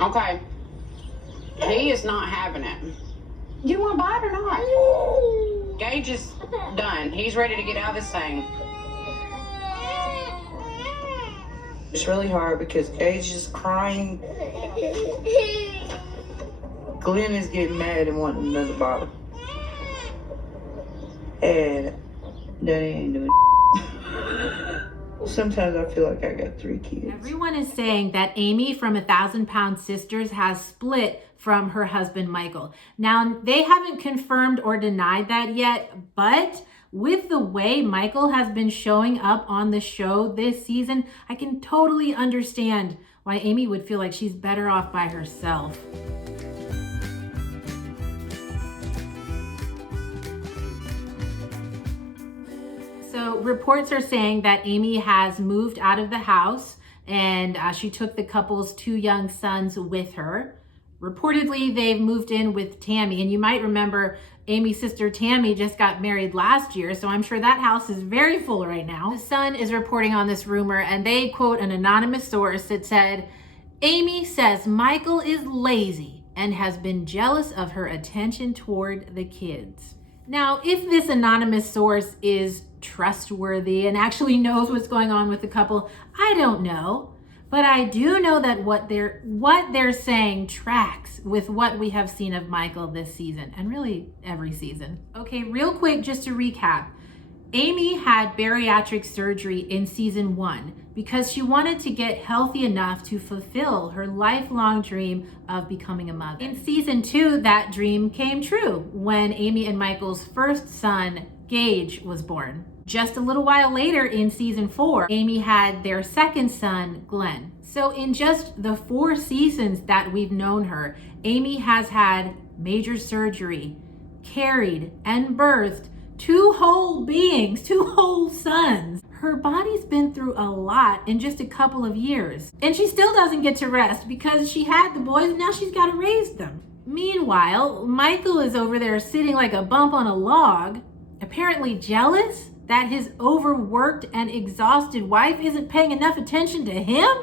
Okay. He is not having it. You want to buy it or not? Gage is done. He's ready to get out of this thing. It's really hard because Gage is crying. Glenn is getting mad and wanting another bottle. And Daddy ain't doing Sometimes I feel like I got 3 kids. Everyone is saying that Amy from 1,000 Pound Sisters has split from her husband, Michael. Now, they haven't confirmed or denied that yet, but with the way Michael has been showing up on the show this season, I can totally understand why Amy would feel like she's better off by herself. So reports are saying that Amy has moved out of the house and she took the couple's 2 young sons with her. Reportedly, they've moved in with Tammy, and you might remember Amy's sister Tammy just got married last year, so I'm sure that house is very full right now. The Sun is reporting on this rumor, and they quote an anonymous source that said, Amy says Michael is lazy and has been jealous of her attention toward the kids. Now, if this anonymous source is trustworthy and actually knows what's going on with the couple, I don't know. But I do know that what they're saying tracks with what we have seen of Michael this season, and really every season. Okay, real quick, just to recap. Amy had bariatric surgery in season 1 because she wanted to get healthy enough to fulfill her lifelong dream of becoming a mother. In season 2, that dream came true when Amy and Michael's first son, Gage, was born. Just a little while later in season 4, Amy had their second son, Glenn. So in just the 4 seasons that we've known her, Amy has had major surgery, carried and birthed 2 whole beings, 2 whole sons. Her body's been through a lot in just a couple of years. And she still doesn't get to rest because she had the boys and now she's got to raise them. Meanwhile, Michael is over there sitting like a bump on a log, apparently jealous that his overworked and exhausted wife isn't paying enough attention to him?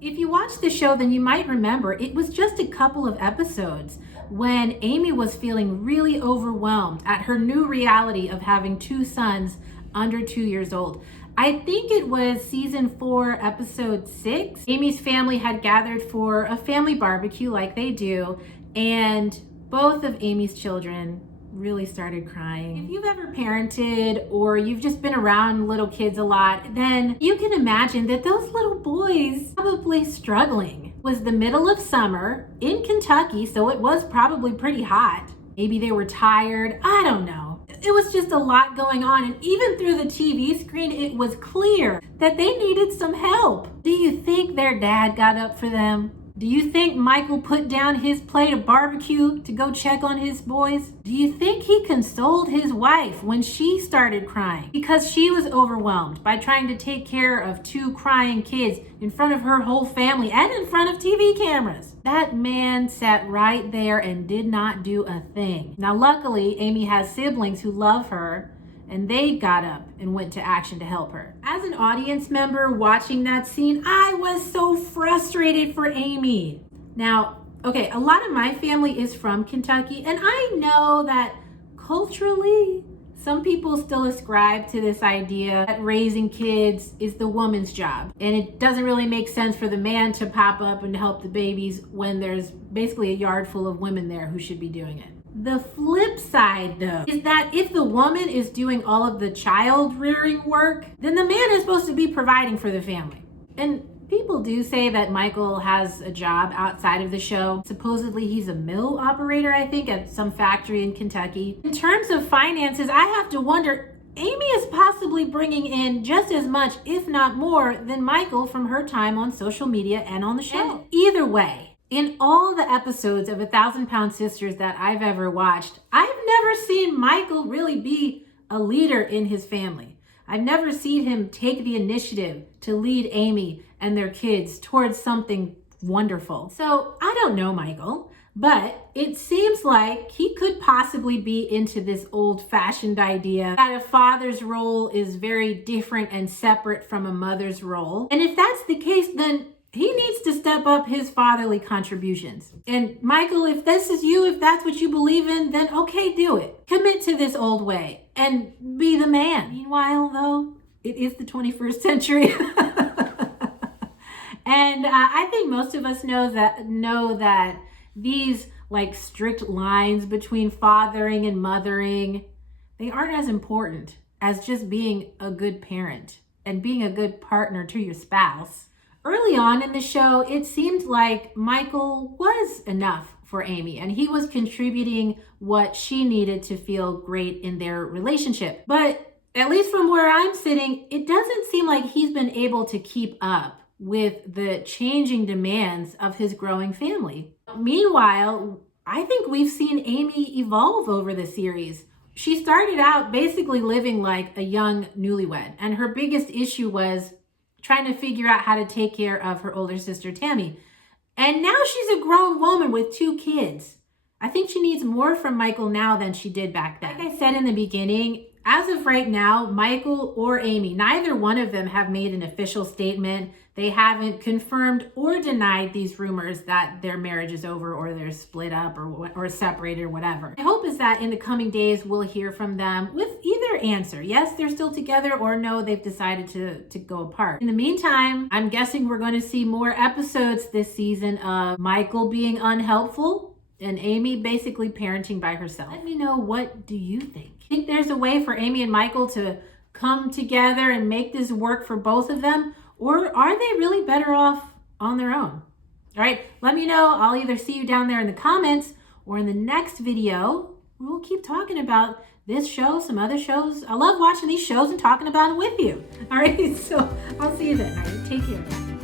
If you watch the show, then you might remember it was just a couple of episodes when Amy was feeling really overwhelmed at her new reality of having 2 sons under 2 years old. I think it was season 4, episode 6. Amy's family had gathered for a family barbecue like they do, and both of Amy's children really started crying. If you've ever parented or you've just been around little kids a lot, then you can imagine that those little boys probably struggling. It was the middle of summer in Kentucky, so it was probably pretty hot. Maybe they were tired, I don't know. It was just a lot going on, and even through the TV screen, it was clear that they needed some help. Do you think their dad got up for them? Do you think Michael put down his plate of barbecue to go check on his boys? Do you think he consoled his wife when she started crying because she was overwhelmed by trying to take care of 2 crying kids in front of her whole family and in front of TV cameras? That man sat right there and did not do a thing. Now, luckily, Amy has siblings who love her, and they got up and went to action to help her. As an audience member watching that scene, I was so frustrated for Amy. Now, okay, a lot of my family is from Kentucky, and I know that culturally, some people still ascribe to this idea that raising kids is the woman's job. And it doesn't really make sense for the man to pop up and help the babies when there's basically a yard full of women there who should be doing it. The flip side, though, is that if the woman is doing all of the child rearing work, then the man is supposed to be providing for the family. And people do say that Michael has a job outside of the show. Supposedly he's a mill operator, I think, at some factory in Kentucky. In terms of finances, I have to wonder, Amy is possibly bringing in just as much, if not more, than Michael from her time on social media and on the show. And either way, in all the episodes of 1,000 Pound Sisters that I've ever watched, I've never seen Michael really be a leader in his family. I've never seen him take the initiative to lead Amy and their kids towards something wonderful. So I don't know Michael, but it seems like he could possibly be into this old-fashioned idea that a father's role is very different and separate from a mother's role. And if that's the case, then he needs to step up his fatherly contributions. And Michael, if this is you, if that's what you believe in, then okay, do it. Commit to this old way and be the man. Meanwhile, though, it is the 21st century. And I think most of us know that these like strict lines between fathering and mothering, they aren't as important as just being a good parent and being a good partner to your spouse. Early on in the show, it seemed like Michael was enough for Amy and he was contributing what she needed to feel great in their relationship. But at least from where I'm sitting, it doesn't seem like he's been able to keep up with the changing demands of his growing family. Meanwhile, I think we've seen Amy evolve over the series. She started out basically living like a young newlywed, and her biggest issue was trying to figure out how to take care of her older sister, Tammy. And now she's a grown woman with 2 kids. I think she needs more from Michael now than she did back then. Like I said in the beginning, as of right now, Michael or Amy, neither one of them have made an official statement. They haven't confirmed or denied these rumors that their marriage is over or they're split up or separated or whatever. My hope is that in the coming days, we'll hear from them with either answer. Yes, they're still together, or no, they've decided to go apart. In the meantime, I'm guessing we're going to see more episodes this season of Michael being unhelpful and Amy basically parenting by herself. Let me know, what do you think? Think there's a way for Amy and Michael to come together and make this work for both of them? Or are they really better off on their own? All right, let me know. I'll either see you down there in the comments or in the next video. We'll keep talking about this show, some other shows. I love watching these shows and talking about them with you. All right, so I'll see you then. All right, take care.